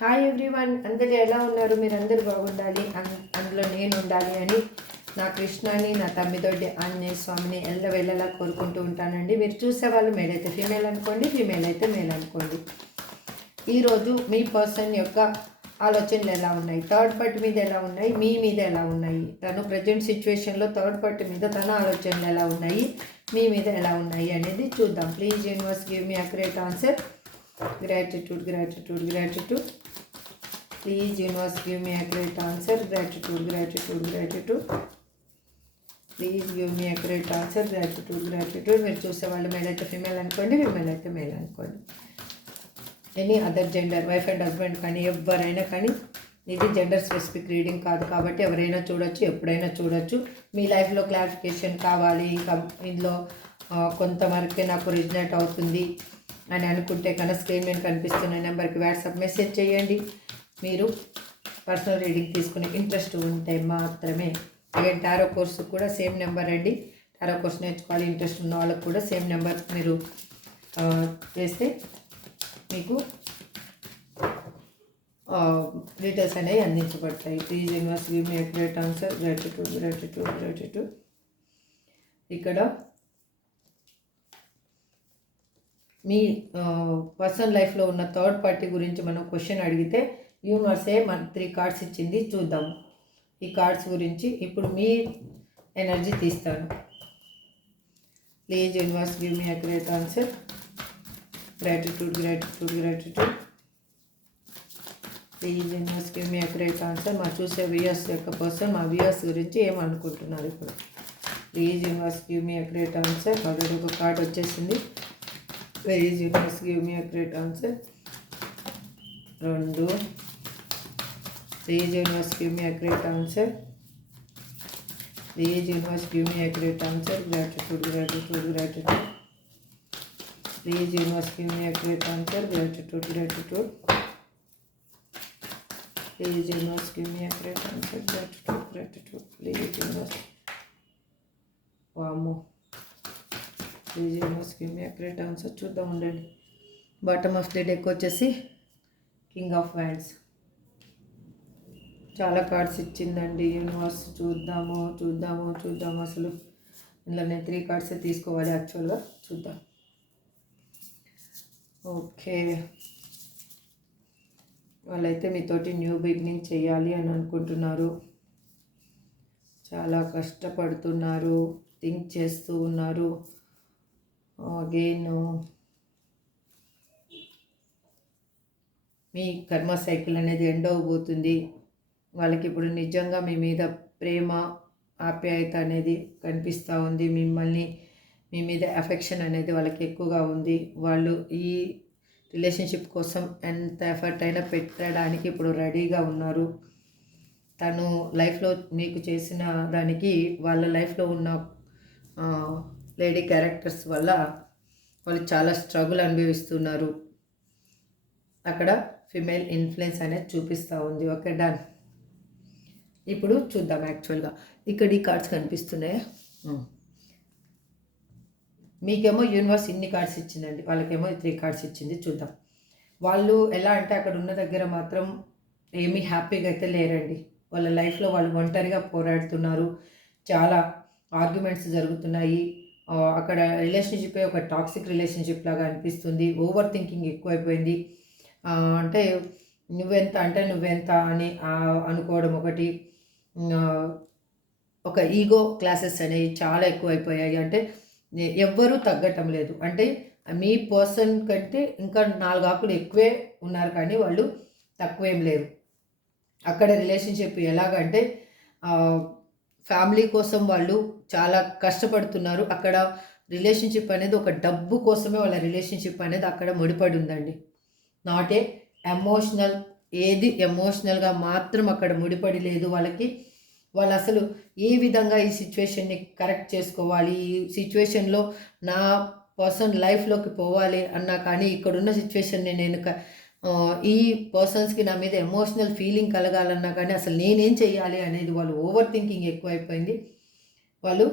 Hi everyone అందరూ ఎలా ఉన్నారు? మీరు అందరు బాగుండాలి అన్- అందులో నేను ఉండాలి అని నా కృష్ణని నా తమ్మిదొడ్డి ఆంజనేయ స్వామిని ఎల్ల వెళ్ళేలా కోరుకుంటూ ఉంటానండి. మీరు చూసే వాళ్ళు మేల్ అయితే ఫీమేల్ అనుకోండి ఫీమేల్ అయితే మేల్ అనుకోండి. ఈరోజు మీ పర్సన్ యొక్క ఆలోచనలు ఎలా ఉన్నాయి? థర్డ్ పార్టీ మీద ఎలా ఉన్నాయి? మీ మీద ఎలా ఉన్నాయి? తను ప్రజెంట్ సిచ్యువేషన్లో థర్డ్ పార్టీ మీద తన ఆలోచనలు ఎలా ఉన్నాయి? మీ మీద ఎలా ఉన్నాయి అనేది చూద్దాం. Please universe give me accurate answer gratitude gratitude gratitude please universe give me accurate answer gratitude gratitude gratitude please give me accurate answer gratitude gratitude మీరు చూసే వాళ్ళు మేల్ అయితే ఫీమేల్ అనుకోండి ఫీమేల్ అయితే మేల్ అనుకోండి. Any other gender wife and husband కానీ ఎవరైనా కానీ ఇది జెండర్ స్పెసిఫిక్ రీడింగ్ కాదు కాబట్టి ఎవరైనా చూడొచ్చు ఎప్పుడైనా చూడొచ్చు. మీ లైఫ్లో క్లారిఫికేషన్ కావాలి ఇంకా ఇందులో కొంతవరకే నాకు రిజనేట్ అవుతుంది అని అనుకుంటే కనుక స్క్రీన్ మీద కనిపిస్తున్న నెంబర్కి వాట్సాప్ మెసేజ్ చేయండి. మీరు పర్సనల్ రీడింగ్ తీసుకునే ఇంట్రెస్ట్ ఉంటే మాత్రమే. అగైన్ టారో కోర్సు కూడా సేమ్ నెంబర్ అండి. టారో కోర్స్ నేర్చుకోవాలి ఇంట్రెస్ట్ ఉన్న వాళ్ళకి కూడా సేమ్ నెంబర్ మీరు చేస్తే మీకు డీటెయిల్స్ అనేవి అందించబడతాయి. Please universe give me accurate answer gratitude gratitude gratitude ఇక్కడ మీ పర్సనల్ లైఫ్లో ఉన్న థర్డ్ పార్టీ గురించి మనం క్వశ్చన్ అడిగితే యూనివర్సే మన త్రీ కార్డ్స్ ఇచ్చింది చూద్దాం. ఈ కార్డ్స్ గురించి ఇప్పుడు మీ ఎనర్జీ తీస్తాను. Please universe give me accurate answer. Gratitude gratitude gratitude. Please universe give me accurate answer. మా చూసే వియర్స్ యొక్క పర్సన్ మా వియర్స్ గురించి ఏమనుకుంటున్నారు ఇప్పుడు? Please universe give me accurate answer. Already ఒక కార్డ్ వచ్చేసింది. Please universe give me accurate answer. రెండు please universe give me accurate answer please universe give me accurate answer gratitude gratitude gratitude please universe give me accurate answer gratitude gratitude please universe give me accurate answer gratitude gratitude please universe వాము please universe give me accurate answer చూద్దాం ఉండండి bottom of the deck వచ్చేసి king of wands చాలా cards ఇచ్చిందండి. Universe చూద్దాము చూద్దాము చూద్దాము అసలు. ఇందులో నేను త్రీ కార్డ్స్ తీసుకోవాలి యాక్చువల్గా. చూద్దాం. ఓకే. వాళ్ళైతే మీతోటి న్యూ బిగినింగ్ చేయాలి అని అనుకుంటున్నారు. చాలా కష్టపడుతున్నారు థింక్ చేస్తూ ఉన్నారు. అగైన్ మీ కర్మ సైకిల్ అనేది ఎండ్ అవబోతుంది వాళ్ళకి ఇప్పుడు నిజంగా మీ మీద ప్రేమ ఆప్యాయత అనేది కనిపిస్తూ ఉంది. మిమ్మల్ని మీ మీద ఎఫెక్షన్ అనేది వాళ్ళకి ఎక్కువగా ఉంది. వాళ్ళు ఈ రిలేషన్షిప్ కోసం ఎంత ఎఫర్ట్ అయినా పెట్టడానికి ఇప్పుడు రెడీగా ఉన్నారు. తను లైఫ్లో మీకు చేసిన దానికి వాళ్ళ లైఫ్లో ఉన్న లేడీ క్యారెక్టర్స్ వల్ల వాళ్ళు చాలా స్ట్రగుల్ అనుభవిస్తున్నారు. అక్కడ ఫిమేల్ ఇన్ఫ్లుయెన్స్ అనేది చూపిస్తూ ఉంది. ఓకే డన్ ఇప్పుడు చూద్దాం యాక్చువల్గా ఇక్కడ ఈ కార్డ్స్ కనిపిస్తున్నాయా? Hmm. మీకేమో యూనివర్స్ ఇన్ని కార్డ్స్ ఇచ్చిందండి. వాళ్ళకేమో త్రీ కార్డ్స్ ఇచ్చింది. చూద్దాం. వాళ్ళు ఎలా అంటే అక్కడ ఉన్న దగ్గర మాత్రం ఏమీ హ్యాపీగా అయితే లేరండి. వాళ్ళ లైఫ్లో వాళ్ళు ఒంటరిగా పోరాడుతున్నారు. చాలా ఆర్గ్యుమెంట్స్ జరుగుతున్నాయి. అక్కడ రిలేషన్షిప్ ఒక టాక్సిక్ రిలేషన్షిప్ లాగా అనిపిస్తుంది. ఓవర్ థింకింగ్ ఎక్కువైపోయింది అంటే నువ్వెంత అంటే నువ్వెంత అని అనుకోవడం ఒకటి. ఒక ఈగో క్లాసెస్ అనేవి చాలా ఎక్కువైపోయాయి. అంటే ఎవ్వరూ తగ్గటం లేదు. అంటే మీ పర్సన్ కంటే ఇంకా నాలుగు ఆకులు ఎక్కువే ఉన్నారు కానీ వాళ్ళు తక్కువేం లేరు. అక్కడ రిలేషన్షిప్ ఎలాగంటే ఫ్యామిలీ కోసం వాళ్ళు చాలా కష్టపడుతున్నారు. అక్కడ రిలేషన్షిప్ అనేది ఒక డబ్బు కోసమే వాళ్ళ రిలేషన్షిప్ అనేది అక్కడ ముడిపడి ఉందండి. నాట్ ఏ ఎమోషనల్ ఏది ఎమోషనల్గా మాత్రం అక్కడ ముడిపడి లేదు. వాళ్ళకి వాళ్ళు అసలు ఏ విధంగా ఈ సిచ్యువేషన్ని కరెక్ట్ చేసుకోవాలి? ఈ సిచ్యువేషన్లో నా పర్సన్ లైఫ్లోకి పోవాలి అన్నా కానీ ఇక్కడున్న సిచ్యువేషన్ని నేను ఈ పర్సన్స్కి నా మీద ఎమోషనల్ ఫీలింగ్ కలగాలన్నా కానీ అసలు నేనేం చేయాలి అనేది వాళ్ళు ఓవర్ థింకింగ్ ఎక్కువైపోయింది. వాళ్ళు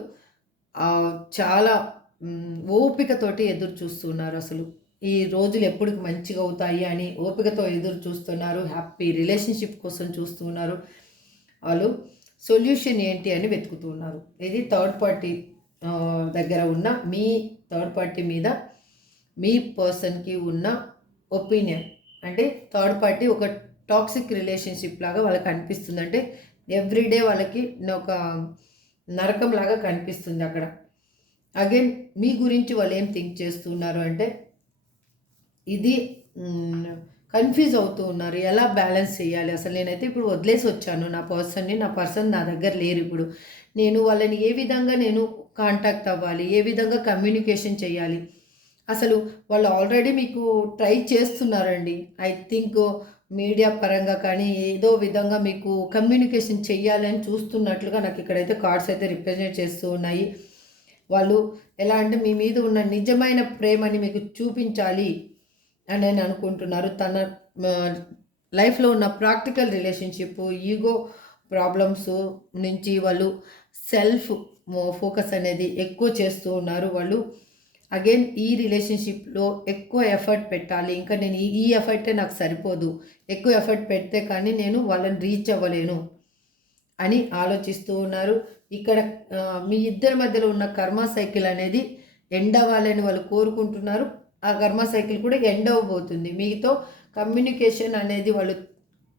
చాలా ఓపికతోటి ఎదురు చూస్తున్నారు అసలు. ఈ రోజులు ఎప్పటికి మంచిగా అవుతాయి అని ఓపికతో ఎదురు చూస్తున్నారు. హ్యాపీ రిలేషన్షిప్ కోసం చూస్తున్నారు వాళ్ళు. సొల్యూషన్ ఏంటి అని వెతుకుతున్నారు ఇది థర్డ్ పార్టీ దగ్గర ఉన్న మీ థర్డ్ పార్టీ మీద మీ పర్సన్కి ఉన్న ఒపీనియన్. అంటే థర్డ్ పార్టీ ఒక టాక్సిక్ రిలేషన్షిప్ లాగా వాళ్ళకి అనిపిస్తుంది. అంటే ఎవ్రీడే వాళ్ళకి ఒక నరకం లాగా కనిపిస్తుంది అక్కడ. అగైన్ మీ గురించి వాళ్ళు ఏం థింక్ చేస్తున్నారు అంటే ఇది కన్ఫ్యూజ్ అవుతూ ఉన్నారు. ఎలా బ్యాలెన్స్ చేయాలి? అసలు నేనైతే ఇప్పుడు వదిలేసి వచ్చాను. నా పర్సన్ని నా పర్సన్ నా దగ్గర లేరు ఇప్పుడు. నేను వాళ్ళని ఏ విధంగా నేను కాంటాక్ట్ అవ్వాలి? ఏ విధంగా కమ్యూనికేషన్ చేయాలి? అసలు వాళ్ళు ఆల్రెడీ మీకు ట్రై చేస్తున్నారండి. ఐ థింక్ మీడియా పరంగా కానీ ఏదో విధంగా మీకు కమ్యూనికేషన్ చేయాలని చూస్తున్నట్లుగా నాకు ఇక్కడైతే కార్డ్స్ అయితే రిప్రజెంట్ చేస్తూ ఉన్నాయి. వాళ్ళు ఎలా అంటే మీ మీద ఉన్న నిజమైన ప్రేమని మీకు చూపించాలి. అని నేను అనుకుంటున్నారు. తన లైఫ్లో ఉన్న ప్రాక్టికల్ రిలేషన్షిప్ ఈగో ప్రాబ్లమ్స్ నుంచి వాళ్ళు సెల్ఫ్ ఫోకస్ అనేది ఎక్కువ చేస్తూ ఉన్నారు. వాళ్ళు అగైన్ ఈ రిలేషన్షిప్లో ఎక్కువ ఎఫర్ట్ పెట్టాలి. ఇంకా నేను ఈ- ఈ ఎఫర్టే నాకు సరిపోదు. ఎక్కువ ఎఫర్ట్ పెడితే కానీ నేను వాళ్ళని రీచ్ అవ్వలేను అని ఆలోచిస్తూ ఉన్నారు. ఇక్కడ మీ ఇద్దరి మధ్యలో ఉన్న కర్మ సైకిల్ అనేది ఎండ్ అవ్వాలని వాళ్ళు కోరుకుంటున్నారు. ఆ కర్మ సైకిల్ కూడా ఎండ్ అవ్వబోతుంది. మీతో కమ్యూనికేషన్ అనేది వాళ్ళు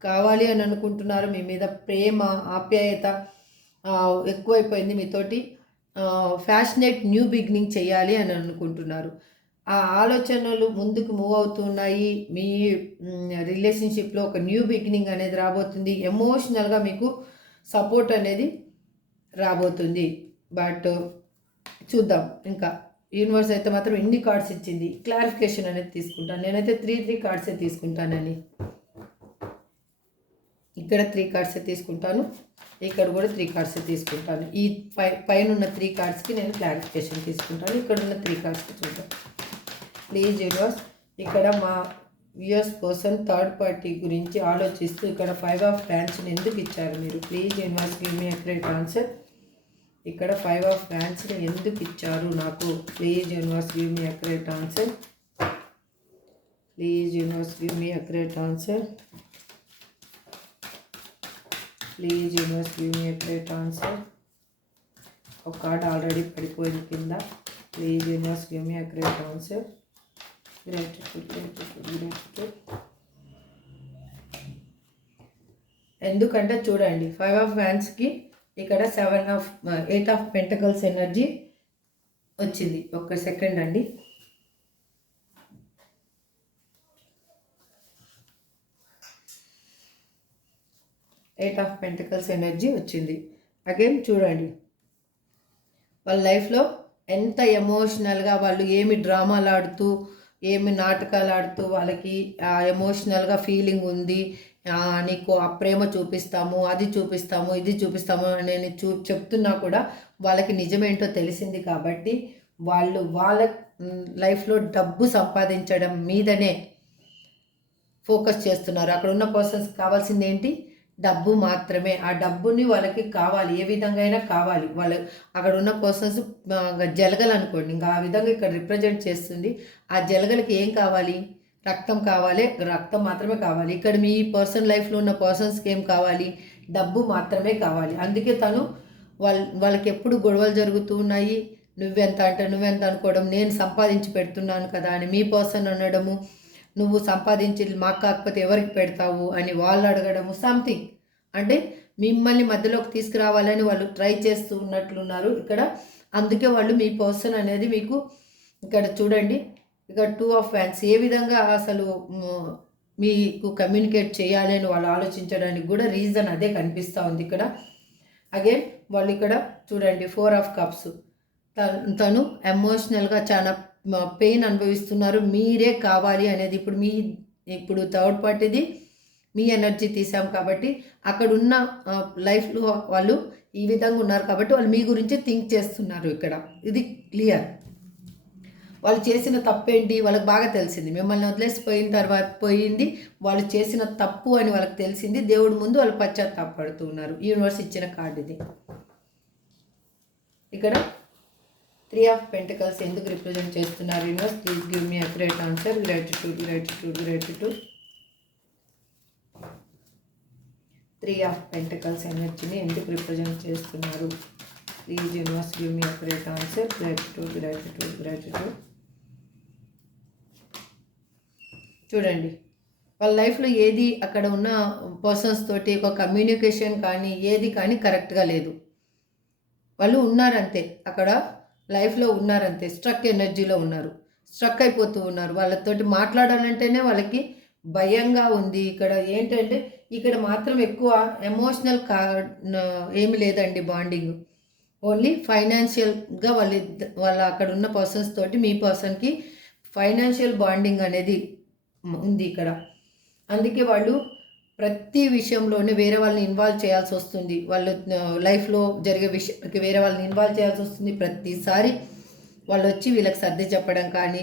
కావాలి అని అనుకుంటున్నారు. మీ మీద ప్రేమ ఆప్యాయత ఎక్కువైపోయింది మీతోటి ఫ్యాషనేట్ న్యూ బిగినింగ్ చేయాలి అని అనుకుంటున్నారు. ఆ ఆలోచనలు ముందుకు మూవ్ అవుతున్నాయి మీ రిలేషన్షిప్లో ఒక న్యూ బిగినింగ్ అనేది రాబోతుంది. ఎమోషనల్గా మీకు సపోర్ట్ అనేది రాబోతుంది. బట్ చూద్దాం ఇంకా. యూనివర్స్ అయితే మాత్రం ఎన్ని కార్డ్స్ ఇచ్చింది? క్లారిఫికేషన్ అనేది తీసుకుంటాను. నేనైతే త్రీ త్రీ కార్డ్సే తీసుకుంటానని. ఇక్కడ త్రీ కార్డ్సే తీసుకుంటాను. ఇక్కడ కూడా త్రీ కార్డ్సే తీసుకుంటాను. ఈ పై పైన ఉన్న త్రీ కార్డ్స్కి నేను క్లారిఫికేషన్ తీసుకుంటాను. ఇక్కడ ఉన్న త్రీ కార్డ్స్కి చూద్దాం. ప్లీజ్ యూనివర్స్ ఇక్కడ మా వ్యూయర్స్ కోసం థర్డ్ పార్టీ గురించి ఆలోచిస్తూ ఇక్కడ ఫైవ్ ఆఫ్ ఫ్యాన్స్ని ఎందుకు ఇచ్చారు మీరు? Please universe give me accurate answer. ఇక్కడ ఫైవ్ ఆఫ్ ఫ్యాన్స్ని ఎందుకు ఇచ్చారు? నాకు please universe give me accurate answer please universe give me accurate answer please universe give me accurate answer ఒక కార్డ్ ఆల్రెడీ పడిపోయింది కింద. Please universe give me accurate answer gratitude gratitude gratitude ఎందుకంటే చూడండి five of వ్యాన్స్కి ఇక్కడ seven of eight of pentacles energy వచ్చింది. ఒక్క second అండి. ఎయిట్ ఆఫ్ పెంటకల్స్ ఎనర్జీ వచ్చింది. అగైన్ చూడండి. వాళ్ళ లైఫ్లో ఎంత ఎమోషనల్గా వాళ్ళు ఏమి డ్రామాలు ఆడుతూ ఏమి నాటకాలు ఆడుతూ వాళ్ళకి ఎమోషనల్గా ఫీలింగ్ ఉంది. నీకు ఆ ప్రేమ చూపిస్తాము అది చూపిస్తాము ఇది చూపిస్తాము అని నేను చూ చెప్తున్నా కూడా వాళ్ళకి నిజమేంటో తెలిసింది కాబట్టి వాళ్ళు వాళ్ళ లైఫ్లో డబ్బు సంపాదించడం మీదనే ఫోకస్ చేస్తున్నారు. అక్కడ ఉన్న పర్సన్స్ కావాల్సింది ఏంటి? డబ్బు మాత్రమే. ఆ డబ్బుని వాళ్ళకి కావాలి. ఏ విధంగా అయినా కావాలి. వాళ్ళు అక్కడ ఉన్న పర్సన్స్ జలగలు అనుకోండి ఇంకా ఆ విధంగా ఇక్కడ రిప్రజెంట్ చేస్తుంది. ఆ జలగలకి ఏం కావాలి? రక్తం కావాలి రక్తం మాత్రమే కావాలి. ఇక్కడ మీ పర్సన్ లైఫ్లో ఉన్న పర్సన్స్కి ఏం కావాలి? డబ్బు మాత్రమే కావాలి. అందుకే తను వాళ్ళ వాళ్ళకి ఎప్పుడు గొడవలు జరుగుతూ ఉన్నాయి. నువ్వెంత అంటే నువ్వెంత అనుకోవడం నేను సంపాదించి పెడుతున్నాను కదా అని మీ పర్సన్ అనడము నువ్వు సంపాదించి మాకు కాకపోతే ఎవరికి పెడతావు అని వాళ్ళు అడగడము సంథింగ్. అంటే మిమ్మల్ని మధ్యలోకి తీసుకురావాలని వాళ్ళు ట్రై చేస్తూ ఉన్నట్లున్నారు ఇక్కడ. అందుకే వాళ్ళు మీ పర్సన్ అనేది మీకు ఇక్కడ చూడండి ఇక టూ ఆఫ్ ఫ్యాన్స్ ఏ విధంగా అసలు మీకు కమ్యూనికేట్ చేయాలి అని వాళ్ళు ఆలోచించడానికి కూడా రీజన్ అదే కనిపిస్తూ ఉంది ఇక్కడ. అగైన్ వాళ్ళు ఇక్కడ చూడండి ఫోర్ ఆఫ్ కప్స్. తను ఎమోషనల్గా చాలా పెయిన్ అనుభవిస్తున్నారు. మీరే కావాలి అనేది ఇప్పుడు మీ ఇప్పుడు థర్డ్ పార్టీది మీ ఎనర్జీ తీసాం కాబట్టి అక్కడ ఉన్న లైఫ్లో వాళ్ళు ఈ విధంగా ఉన్నారు కాబట్టి వాళ్ళు మీ గురించి థింక్ చేస్తున్నారు ఇక్కడ. ఇది క్లియర్. వాళ్ళు చేసిన తప్పేంటి? వాళ్ళకి బాగా తెలిసింది. మిమ్మల్ని వదిలేసి పోయిన తర్వాత పోయింది. వాళ్ళు చేసిన తప్పు అని వాళ్ళకి తెలిసింది. దేవుడి ముందు వాళ్ళు పశ్చాత్తాపడుతూ ఉన్నారు. యూనివర్స్ ఇచ్చిన కార్డు ఇది. ఇక్కడ త్రీ ఆఫ్ పెంటికల్స్ ఎందుకు రిప్రజెంట్ చేస్తున్నారు? Universe please give me accurate answer. Gratitude gratitude gratitude. Three of pentacles ఎనర్జీని ఎందుకు రిప్రజెంట్ చేస్తున్నారు? Please universe give me accurate answer. Gratitude gratitude gratitude. చూడండి. వాళ్ళ లైఫ్లో ఏది అక్కడ ఉన్న పర్సన్స్ తోటి ఒక కమ్యూనికేషన్ కానీ ఏది కానీ కరెక్ట్గా లేదు. వాళ్ళు ఉన్నారంతే. అక్కడ లైఫ్లో ఉన్నారంతే. స్ట్రక్ ఎనర్జీలో ఉన్నారు. స్ట్రక్ అయిపోతూ ఉన్నారు. వాళ్ళతోటి మాట్లాడాలంటేనే వాళ్ళకి భయంగా ఉంది. ఇక్కడ ఏంటంటే ఇక్కడ మాత్రం ఎక్కువ ఎమోషనల్ కా ఏమి లేదండి బాండింగ్. ఓన్లీ ఫైనాన్షియల్గా వాళ్ళ వాళ్ళ అక్కడ ఉన్న పర్సన్స్ తోటి మీ పర్సన్కి ఫైనాన్షియల్ బాండింగ్ అనేది ఉంది ఇక్కడ. అందుకే వాళ్ళు ప్రతి విషయంలోనే వేరే వాళ్ళని ఇన్వాల్వ్ చేయాల్సి వస్తుంది. వాళ్ళు లైఫ్లో జరిగే విషయానికి వేరే వాళ్ళని ఇన్వాల్వ్ చేయాల్సి వస్తుంది. ప్రతిసారి వాళ్ళు వచ్చి వీళ్ళకి సర్ది చెప్పడం కానీ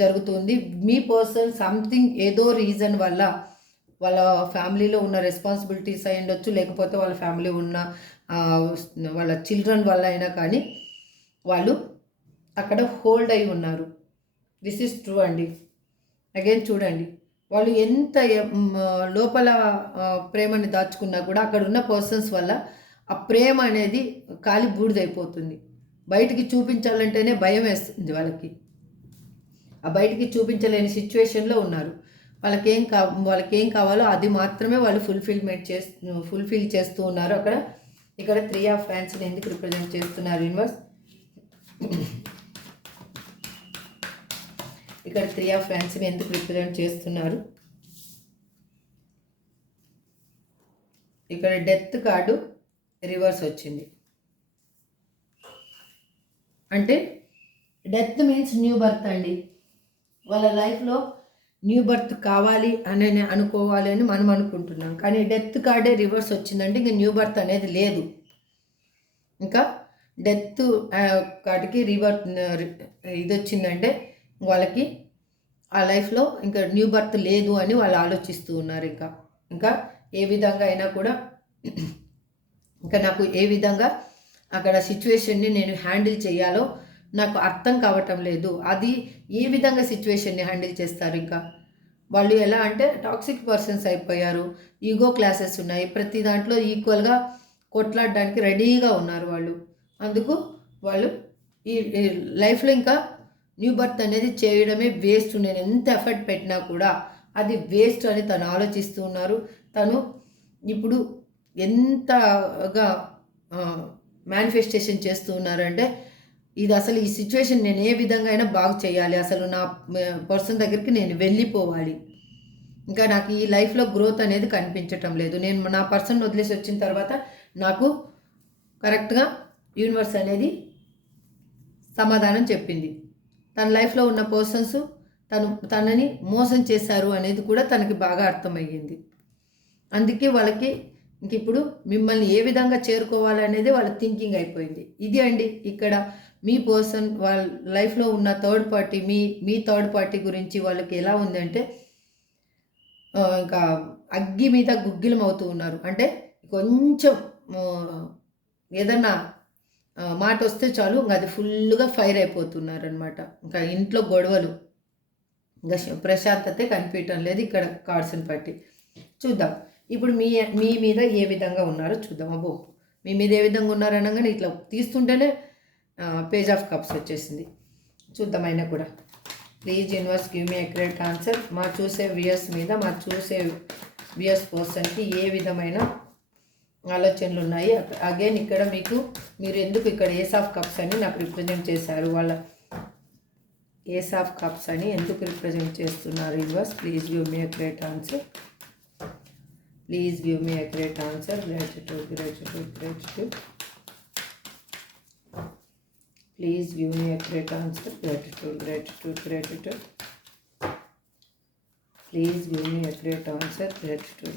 జరుగుతుంది. మీ పర్సన్ సంథింగ్ ఏదో రీజన్ వల్ల వాళ్ళ ఫ్యామిలీలో ఉన్న రెస్పాన్సిబిలిటీస్ అయి ఉండొచ్చు లేకపోతే వాళ్ళ ఫ్యామిలీ ఉన్న వాళ్ళ చిల్డ్రన్ వల్ల అయినా కానీ వాళ్ళు అక్కడ హోల్డ్ అయి ఉన్నారు. దిస్ ఇస్ ట్రూ అండి. అగైన్ చూడండి. వాళ్ళు ఎంత లోపల ప్రేమని దాచుకున్నా కూడా అక్కడ ఉన్న పర్సన్స్ వల్ల ఆ ప్రేమ అనేది కాలి బూడిదైపోతుంది. బయటికి చూపించాలంటేనే భయం వేస్తుంది వాళ్ళకి. ఆ బయటికి చూపించలేని సిచ్యువేషన్లో ఉన్నారు. వాళ్ళకేం కా వాళ్ళకేం కావాలో అది మాత్రమే వాళ్ళు ఫుల్ఫిల్మెంట్ చేస్తూ ఫుల్ఫిల్ చేస్తూ ఉన్నారు అక్కడ. ఇక్కడ త్రీ ఆఫ్ ఫ్యాన్స్ని ఎందుకు రిప్రజెంట్ చేస్తున్నారు యూనివర్స్ ఇక్కడ త్రీ ఆఫ్ ఫ్యాన్స్ని ఎందుకు రిప్రజెంట్ చేస్తున్నారు? ఇక్కడ డెత్ కార్డు రివర్స్ వచ్చింది. అంటే డెత్ మీన్స్ న్యూ బర్త్ అండి. వాళ్ళ లైఫ్లో న్యూ బర్త్ కావాలి అని అనుకోవాలి అని మనం అనుకుంటున్నాం. కానీ డెత్ కార్డే రివర్స్ వచ్చిందంటే ఇంకా న్యూ బర్త్ అనేది లేదు. ఇంకా డెత్ కార్డుకి రివర్ ఇది వచ్చిందంటే వాళ్ళకి ఆ లైఫ్లో ఇంకా న్యూ బర్త్ లేదు అని వాళ్ళు ఆలోచిస్తూ ఉన్నారు ఇంకా. ఇంకా ఏ విధంగా అయినా కూడా ఇంకా నాకు ఏ విధంగా అక్కడ సిచ్యువేషన్ని నేను హ్యాండిల్ చేయాలో నాకు అర్థం కావటం లేదు. అది ఏ విధంగా సిచ్యువేషన్ని హ్యాండిల్ చేస్తారు ఇంకా? వాళ్ళు ఎలా అంటే టాక్సిక్ పర్సన్స్ అయిపోయారు. ఈగో క్లాసెస్ ఉన్నాయి. ప్రతి దాంట్లో ఈక్వల్గా కొట్లాడడానికి రెడీగా ఉన్నారు వాళ్ళు. అందుకు వాళ్ళు ఈ లైఫ్లో ఇంకా న్యూ బర్త్ అనేది చేయడమే వేస్ట్. నేను ఎంత ఎఫర్ట్ పెట్టినా కూడా అది వేస్ట్ అని తను ఆలోచిస్తూ ఉన్నారు. తను ఇప్పుడు ఎంతగా మేనిఫెస్టేషన్ చేస్తూ ఉన్నారంటే ఇది అసలు ఈ సిచ్యువేషన్ నేను ఏ విధంగా అయినా బాగు చేయాలి. అసలు నా పర్సన్ దగ్గరికి నేను వెళ్ళిపోవాలి. ఇంకా నాకు ఈ లైఫ్లో గ్రోత్ అనేది కనిపించటం లేదు. నేను నా పర్సన్ వదిలేసి వచ్చిన తర్వాత నాకు కరెక్ట్గా యూనివర్స్ అనేది సమాధానం చెప్పింది. తన లైఫ్లో ఉన్న పర్సన్స్ తను తనని మోసం చేశారు అనేది కూడా తనకి బాగా అర్థమయ్యింది. అందుకే వాళ్ళకి ఇంక ఇప్పుడు మిమ్మల్ని ఏ విధంగా చేరుకోవాలనేది వాళ్ళ థింకింగ్ అయిపోయింది. ఇది అండి ఇక్కడ మీ పర్సన్ వాళ్ళ లైఫ్లో ఉన్న థర్డ్ పార్టీ మీ మీ థర్డ్ పార్టీ గురించి వాళ్ళకి ఎలా ఉందంటే ఇంకా అగ్గి మీద గుగ్గిలం అవుతూ ఉన్నారు. అంటే కొంచెం ఏదన్నా మాట వస్తే చాలు ఇంకా అది ఫుల్గా ఫైర్ అయిపోతున్నారు అనమాట ఇంకా ఇంట్లో గొడవలు ఇంకా ప్రశాంతతే కనిపించడం లేదు ఇక్కడ కార్డ్స్ని బట్టి చూద్దాం. ఇప్పుడు మీ మీ మీద ఏ విధంగా ఉన్నారో చూద్దాం. అబ్బో మీ మీద ఏ విధంగా ఉన్నారనగానే ఇట్లా తీస్తుంటేనే పేజ్ ఆఫ్ కప్స్ వచ్చేసింది. చూద్దాం అయినా కూడా. Please universe give me accurate answer మా చూసే వియర్స్ మీద మా చూసే వియర్స్ పర్సన్కి ఏ విధమైన ఆలోచనలు ఉన్నాయి అగైన్ ఇక్కడ మీకు మీరు ఎందుకు ఇక్కడ ఏస్ ఆఫ్ కప్స్ అని నాకు రిప్రజెంట్ చేశారు. వాళ్ళ ఏస్ ఆఫ్ కప్స్ అని ఎందుకు రిప్రజెంట్ చేస్తున్నారు? Universe please give me accurate answer please give me accurate answer gratitude gratitude gratitude please give me a answer answer. Gratitude, gratitude, please give me me answer great answer.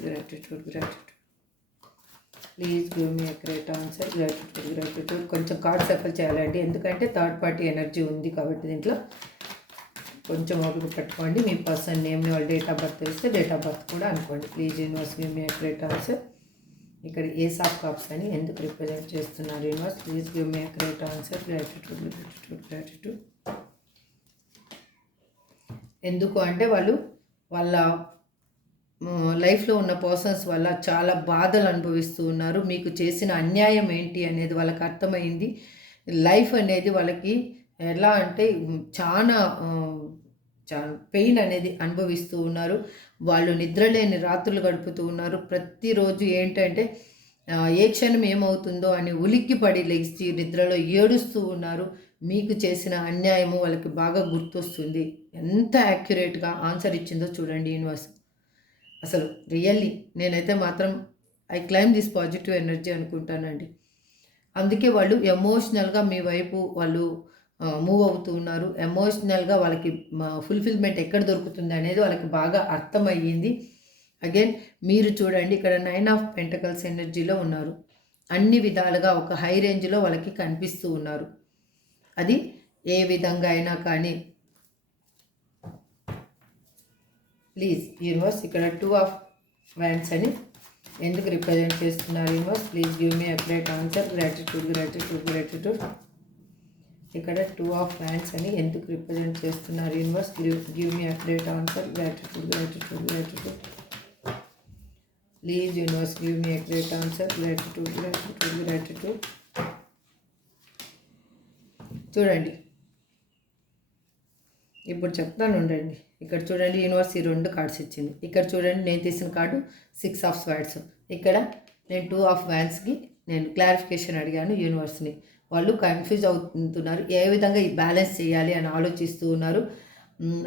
Gratitude. Please give me great answer. Gratitude gratitude కొంచెం card shuffle చేయాలండి. ఎందుకంటే third party energy ఉంది కాబట్టి దీంట్లో కొంచెం ఓపిక పెట్టుకోండి. మీ పర్సన్ నేమ్ని వాళ్ళ డేట్ ఆఫ్ బర్త్ వేస్తే డేట్ ఆఫ్ బర్త్ కూడా అనుకోండి. Please universe give me great answer ఇక్కడ ఏస్ ఆఫ్ కప్స్ అని ఎందుకు రిప్రజెంట్ చేస్తున్నారు universe please give me great answer gratitude gratitude gratitude ఎందుకు అంటే వాళ్ళు వాళ్ళ లైఫ్లో ఉన్న పర్సన్స్ వల్ల చాలా బాధలు అనుభవిస్తూ ఉన్నారు. మీకు చేసిన అన్యాయం ఏంటి అనేది వాళ్ళకి అర్థమైంది. లైఫ్ అనేది వాళ్ళకి ఎలా అంటే చాలా చాలా పెయిన్ అనేది అనుభవిస్తూ ఉన్నారు. వాళ్ళు నిద్రలేని రాత్రులు గడుపుతూ ఉన్నారు. ప్రతిరోజు ఏంటంటే ఏ క్షణం ఏమవుతుందో అని ఉలిక్కి పడి లెగిసి నిద్రలో ఏడుస్తూ ఉన్నారు. మీకు చేసిన అన్యాయము వాళ్ళకి బాగా గుర్తొస్తుంది. ఎంత యాక్యురేట్గా ఆన్సర్ ఇచ్చిందో చూడండి యూనివర్స్. అసలు రియల్లీ నేనైతే మాత్రం I claim this positive energy అనుకుంటానండి. అందుకే వాళ్ళు ఎమోషనల్గా మీ వైపు వాళ్ళు మూవ్ అవుతూ ఉన్నారు. ఎమోషనల్గా వాళ్ళకి ఫుల్ఫిల్మెంట్ ఎక్కడ దొరుకుతుంది అనేది వాళ్ళకి బాగా అర్థమయ్యింది. అగైన్ మీరు చూడండి ఇక్కడ నైన్ ఆఫ్ పెంటకల్స్ ఎనర్జీలో ఉన్నారు. అన్ని విధాలుగా ఒక హై రేంజ్లో వాళ్ళకి కనిపిస్తూ ఉన్నారు. అది ఏ విధంగా అయినా కానీ ప్లీజ్ యూనివర్స్ ఇక్కడ టూ ఆఫ్ వ్యాండ్స్ అని ఎందుకు రిప్రజెంట్ చేస్తున్నారు universe please give me upright answer gratitude gratitude gratitude ఇక్కడ టూ ఆఫ్ హ్యాండ్స్ అని ఎందుకు రిప్రజెంట్ చేస్తున్నారు universe give me upright answer gratitude gratitude gratitude please universe give me upright answer gratitude gratitude gratitude చూడండి. ఇప్పుడు చెప్తాను ఉండండి. ఇక్కడ చూడండి యూనివర్స్ ఈ రెండు కార్డ్స్ ఇచ్చింది. ఇక్కడ చూడండి నేను తీసిన కార్డు సిక్స్ ఆఫ్ స్వాడ్స్ ఇక్కడ నేను టూ ఆఫ్ వ్యాన్స్కి నేను క్లారిఫికేషన్ అడిగాను యూనివర్స్ని వాళ్ళు కన్ఫ్యూజ్ అవుతున్నారు ఏ విధంగా ఈ బ్యాలెన్స్ చేయాలి అని ఆలోచిస్తూ ఉన్నారు.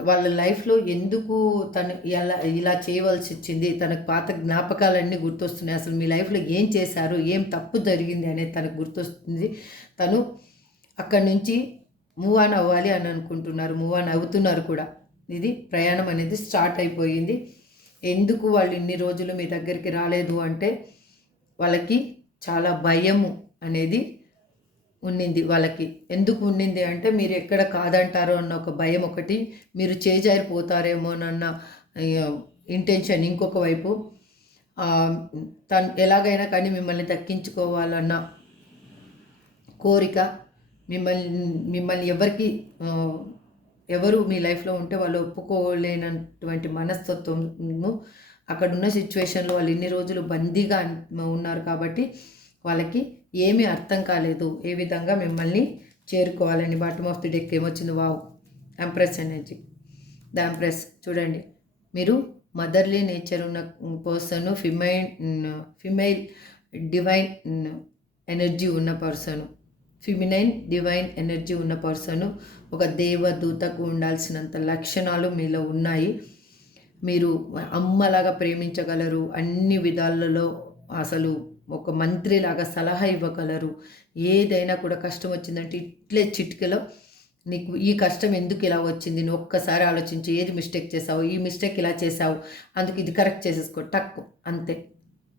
వాళ్ళ లైఫ్లో ఎందుకు తను ఎలా ఇలా చేయవలసి వచ్చింది? తనకు పాత జ్ఞాపకాలన్నీ గుర్తొస్తున్నాయి. అసలు మీ లైఫ్లో ఏం చేశారు? ఏం తప్పు జరిగింది అనేది తనకు గుర్తొస్తుంది. తను అక్కడి నుంచి మూవ్ ఆన్ అవ్వాలి అని అనుకుంటున్నారు మూవ్ ఆన్ అవుతున్నారు కూడా. ఇది ప్రయాణం అనేది స్టార్ట్ అయిపోయింది. ఎందుకు వాళ్ళు ఇన్ని రోజులు మీ దగ్గరికి రాలేదు అంటే వాళ్ళకి చాలా భయము అనేది ఉండింది వాళ్ళకి. ఎందుకు ఉండింది అంటే మీరు ఎక్కడ కాదంటారో అన్న ఒక భయం ఒకటి మీరు చేజారిపోతారేమోనన్న ఇంటెన్షన్ ఇంకొక వైపు. తను ఎలాగైనా కానీ మిమ్మల్ని దక్కించుకోవాలన్న కోరిక మిమ్మల్ని మిమ్మల్ని ఎవరికి ఎవరు మీ లైఫ్లో ఉంటే వాళ్ళు ఒప్పుకోలేనటువంటి మనస్తత్వము అక్కడ ఉన్న సిచ్యువేషన్లో వాళ్ళు ఇన్ని రోజులు బందీగా ఉన్నారు కాబట్టి వాళ్ళకి ఏమీ అర్థం కాలేదు ఏ విధంగా మిమ్మల్ని చేరుకోవాలని. బాటమ్ ఆఫ్ ది డెక్ ఏమొచ్చింది? Wow empress energy the empress చూడండి. మీరు మదర్లీ నేచర్ ఉన్న person female female divine energy ఉన్న పర్సన్ ఫిమినైన్ డివైన్ ఎనర్జీ ఉన్న పర్సన్ ఒక దేవదూతకు ఉండాల్సినంత లక్షణాలు మీలో ఉన్నాయి. మీరు అమ్మలాగా ప్రేమించగలరు. అన్ని విధాలలో అసలు ఒక మంత్రిలాగా సలహా ఇవ్వగలరు. ఏదైనా కూడా కష్టం వచ్చిందంటే ఇట్లే చిటికలో నీకు ఈ కష్టం ఎందుకు ఇలా వచ్చింది? నువ్వు ఒక్కసారి ఆలోచించి ఏది మిస్టేక్ చేసావు? ఈ మిస్టేక్ ఇలా చేసావు. అందుకు ఇది కరెక్ట్ చేసేసుకో. టక్కు. అంతే.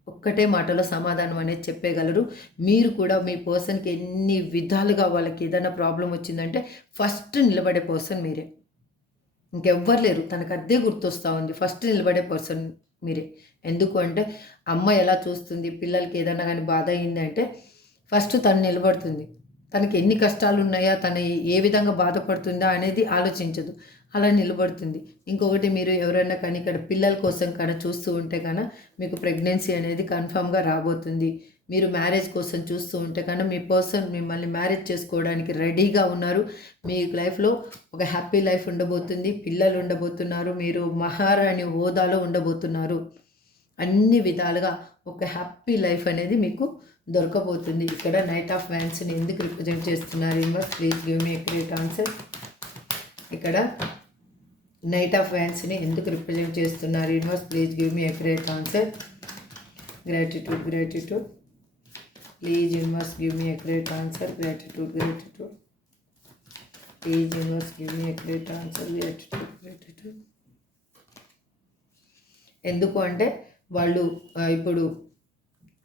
ఒక్కటే మాటలో సమాధానం అనేది చెప్పగలరు మీరు కూడా మీ పర్సన్కి ఎన్ని విధాలుగా వాళ్ళకి ఏదైనా ప్రాబ్లం వచ్చిందంటే ఫస్ట్ నిలబడే పర్సన్ మీరే. ఇంకెవ్వరు లేరు. తనకు అదే గుర్తొస్తూ ఉంది. ఫస్ట్ నిలబడే పర్సన్ మీరే. ఎందుకు అంటే అమ్మ ఎలా చూస్తుంది? పిల్లలకి ఏదైనా కానీ బాధ అయిందంటే ఫస్ట్ తను నిలబడుతుంది. తనకి ఎన్ని కష్టాలు ఉన్నాయా తను ఏ విధంగా బాధపడుతుందా అనేది ఆలోచించదు. అలా నిలబడుతుంది. ఇంకొకటి మీరు ఎవరైనా కానీ ఇక్కడ పిల్లల కోసం కానీ చూస్తూ ఉంటే కానీ మీకు ప్రెగ్నెన్సీ అనేది కన్ఫామ్గా రాబోతుంది. మీరు మ్యారేజ్ కోసం చూస్తూ ఉంటే కనుక మీ పర్సన్ మిమ్మల్ని మ్యారేజ్ చేసుకోవడానికి రెడీగా ఉన్నారు. మీ లైఫ్లో ఒక హ్యాపీ లైఫ్ ఉండబోతుంది. పిల్లలు ఉండబోతున్నారు. మీరు మహారాణి హోదాలో ఉండబోతున్నారు. అన్ని విధాలుగా ఒక హ్యాపీ లైఫ్ అనేది మీకు దొరకబోతుంది. ఇక్కడ నైట్ ఆఫ్ వ్యాన్స్ని ఎందుకు రిప్రజెంట్ చేస్తున్నారు? Universe please give me great answer ఇక్కడ నైట్ ఆఫ్ వ్యాన్స్ని ఎందుకు రిప్రజెంట్ చేస్తున్నారు? Universe please give me accurate answer gratitude gratitude please universe give me great answer gratitude gratitude please universe give me accurate answer gratitude gratitude ఎందుకు అంటే వాళ్ళు ఇప్పుడు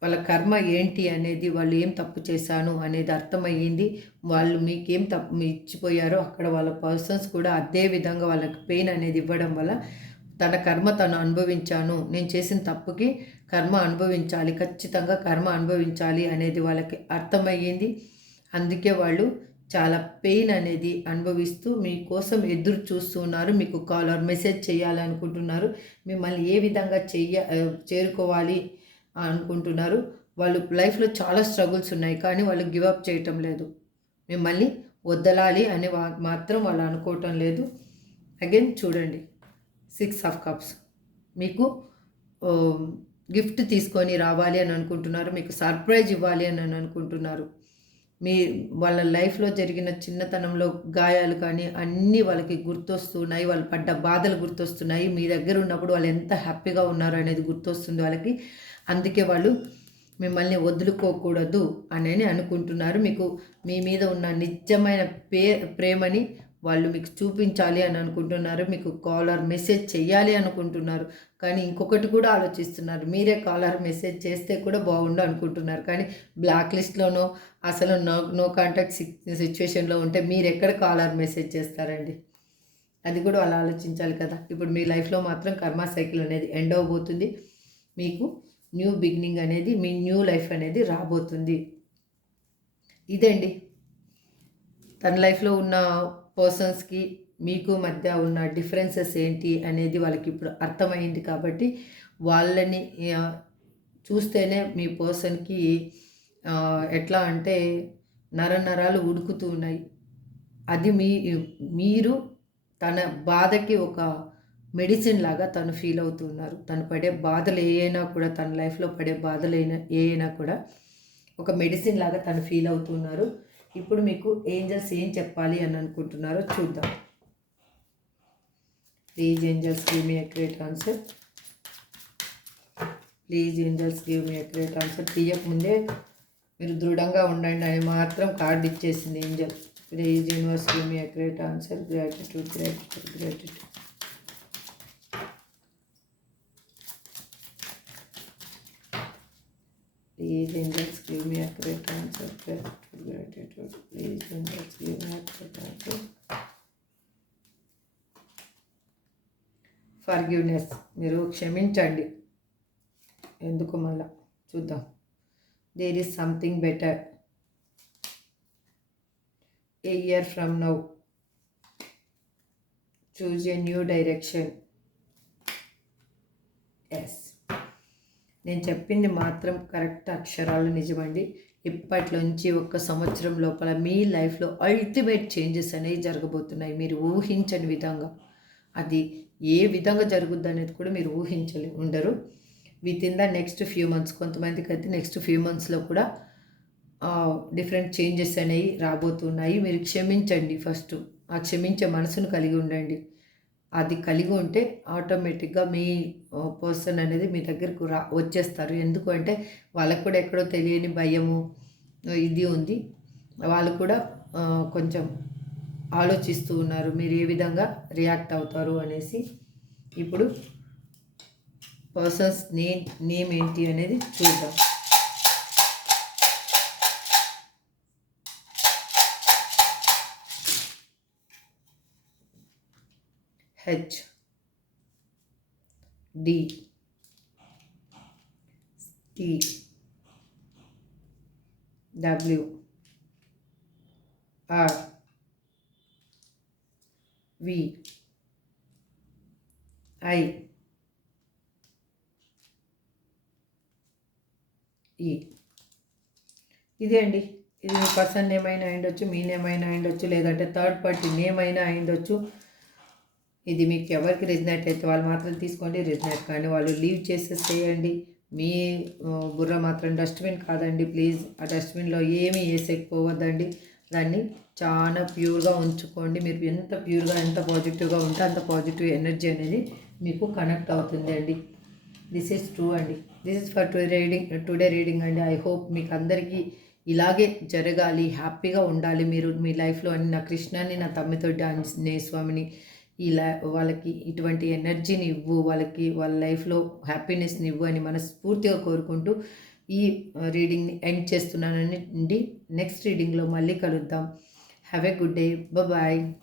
వాళ్ళ కర్మ ఏంటి అనేది వాళ్ళు ఏం తప్పు చేశాను అనేది అర్థమయ్యింది. వాళ్ళు మీకేం తప్పు ఇచ్చిపోయారో అక్కడ వాళ్ళ పర్సన్స్ కూడా అదే విధంగా వాళ్ళకి పెయిన్ అనేది ఇవ్వడం వల్ల తన కర్మ తను అనుభవించాను. నేను చేసిన తప్పుకి కర్మ అనుభవించాలి ఖచ్చితంగా కర్మ అనుభవించాలి అనేది వాళ్ళకి అర్థమయ్యింది. అందుకే వాళ్ళు చాలా పెయిన్ అనేది అనుభవిస్తూ మీకోసం ఎదురు చూస్తున్నారు. మీకు కాల్ ఆర్ మెసేజ్ చేయాలనుకుంటున్నారు. మిమ్మల్ని ఏ విధంగా చెయ్య చేరుకోవాలి అనుకుంటున్నారు. వాళ్ళు లైఫ్లో చాలా స్ట్రగుల్స్ ఉన్నాయి కానీ వాళ్ళు గివప్ చేయటం లేదు. మిమ్మల్ని వద్దలాలి అని మాత్రం వాళ్ళు అనుకోవటం లేదు. అగైన్ చూడండి. Six of cups. మీకు గిఫ్ట్ తీసుకొని రావాలి అని అనుకుంటున్నారు. మీకు సర్ప్రైజ్ ఇవ్వాలి అని అనుకుంటున్నారు. మీ వాళ్ళ లైఫ్లో జరిగిన చిన్నతనంలో గాయాలు కానీ అన్నీ వాళ్ళకి గుర్తొస్తున్నాయి. వాళ్ళు పడ్డ బాధలు గుర్తొస్తున్నాయి. మీ దగ్గర ఉన్నప్పుడు వాళ్ళు ఎంత హ్యాపీగా ఉన్నారు అనేది గుర్తొస్తుంది వాళ్ళకి. అందుకే వాళ్ళు మిమ్మల్ని వదులుకోకూడదు అని అనుకుంటున్నారు. మీకు మీ మీద ఉన్న నిజమైన పే ప్రేమని వాళ్ళు మీకు చూపించాలి అని అనుకుంటున్నారు. మీకు కాలర్ మెసేజ్ చేయాలి అనుకుంటున్నారు. కానీ ఇంకొకటి కూడా ఆలోచిస్తున్నారు. మీరే కాలర్ మెసేజ్ చేస్తే కూడా బాగుండు అనుకుంటున్నారు. కానీ బ్లాక్ లిస్ట్లోనో అసలు నో నో కాంటాక్ట్ సిచ్యువేషన్లో ఉంటే మీరు ఎక్కడ కాలర్ మెసేజ్ చేస్తారండి? అది కూడా వాళ్ళు ఆలోచించాలి కదా. ఇప్పుడు మీ లైఫ్లో మాత్రం కర్మ సైకిల్ అనేది ఎండ్ అవబోతుంది మీకు న్యూ బిగినింగ్ అనేది మీ న్యూ లైఫ్ అనేది రాబోతుంది. ఇదండి. తన లైఫ్లో ఉన్న పర్సన్స్కి మీకు మధ్య ఉన్న డిఫరెన్సెస్ ఏంటి అనేది వాళ్ళకి ఇప్పుడు అర్థమైంది కాబట్టి వాళ్ళని చూస్తేనే మీ పర్సన్కి ఎట్లా అంటే నర నరాలు ఉడుకుతూ ఉన్నాయి. అది మీ మీరు తన బాధకి ఒక మెడిసిన్ లాగా తను ఫీల్ అవుతున్నారు. తను పడే బాధలు ఏవైనా కూడా తన లైఫ్లో పడే బాధలు అయినా ఏవైనా కూడా ఒక మెడిసిన్ లాగా తను ఫీల్ అవుతున్నారు. ఇప్పుడు మీకు ఏంజల్స్ ఏం చెప్పాలి అని అనుకుంటున్నారో చూద్దాం. Please angels give me accurate answer. Please angels give me accurate answer. తీయకముందే మీరు దృఢంగా ఉండండి అని మాత్రం కార్డు ఇచ్చేసింది angel. Please universe give me accurate answer. Gratitude gratitude gratitude. Please angels give me a correct answer. Gratitude, gratitude. Please angels give me a correct answer. Forgiveness మీరు క్షమించండి ఎందుకు మళ్ళా చూద్దాం there is something better a year from now choose a new direction నేను చెప్పింది మాత్రం correct అక్షరాలు నిజమండి. ఇప్పట్లోంచి ఒక్క సంవత్సరం లోపల మీ లైఫ్లో అల్టిమేట్ చేంజెస్ అనేవి జరగబోతున్నాయి. మీరు ఊహించని విధంగా. అది ఏ విధంగా జరుగుద్ది అనేది కూడా మీరు ఊహించలే ఉండరు. Within the next few months కొంతమందికి అయితే నెక్స్ట్ ఫ్యూ మంత్స్లో కూడా డిఫరెంట్ చేంజెస్ అనేవి రాబోతున్నాయి. మీరు క్షమించండి ఫస్ట్ ఆ క్షమించే మనసును కలిగి ఉండండి. అది కలిగి ఉంటే ఆటోమేటిక్గా మీ పర్సన్ అనేది మీ దగ్గరకు రా వచ్చేస్తారు. ఎందుకు అంటే వాళ్ళకు కూడా ఎక్కడో తెలియని భయము ఇది ఉంది. వాళ్ళు కూడా కొంచెం ఆలోచిస్తూ ఉన్నారు. మీరు ఏ విధంగా రియాక్ట్ అవుతారు అనేసి. ఇప్పుడు పర్సన్స్ నేమ్ నేమ్ ఏంటి అనేది చూద్దాం. H D T W R V I E ఇదే అండి. ఇది మీ పర్సన్ నేమ్ అయినా అయిండొచ్చు మీ నేమ్ అయినా అయిండొచ్చు లేదంటే థర్డ్ పార్టీ నేమ్ అయినా అయిండొచ్చు. ఇది మీకు ఎవరికి రిజనేట్ అయితే వాళ్ళు మాత్రం తీసుకోండి రిజనేట్ కానీ వాళ్ళు లీవ్ చేసేసేయండి. మీ బుర్ర మాత్రం డస్ట్బిన్ కాదండి ప్లీజ్ ఆ డస్ట్బిన్లో ఏమీ వేసేకపోవద్దండి. దాన్ని చాలా ప్యూర్గా ఉంచుకోండి. మీరు ఎంత ప్యూర్గా ఎంత పాజిటివ్గా ఉంటే అంత పాజిటివ్ ఎనర్జీ అనేది మీకు కనెక్ట్ అవుతుంది అండి. దిస్ ఈజ్ ట్రూ అండి. This is for today reading today reading అండి. ఐ హోప్ మీకు అందరికీ ఇలాగే జరగాలి హ్యాపీగా ఉండాలి. మీరు మీ లైఫ్లో అని నా కృష్ణాన్ని నా తమ్మితోటి ఆంజనేయ స్వామిని ఇలా వాళ్ళకి ఇటువంటి ఎనర్జీని ఇవ్వు వాళ్ళకి వాళ్ళ లైఫ్లో హ్యాపీనెస్ని ఇవ్వు అని మనస్ఫూర్తిగా కోరుకుంటూ ఈ రీడింగ్ని ఎండ్ చేస్తున్నానండి. నెక్స్ట్ రీడింగ్లో మళ్ళీ కలుద్దాం. Have a good day bye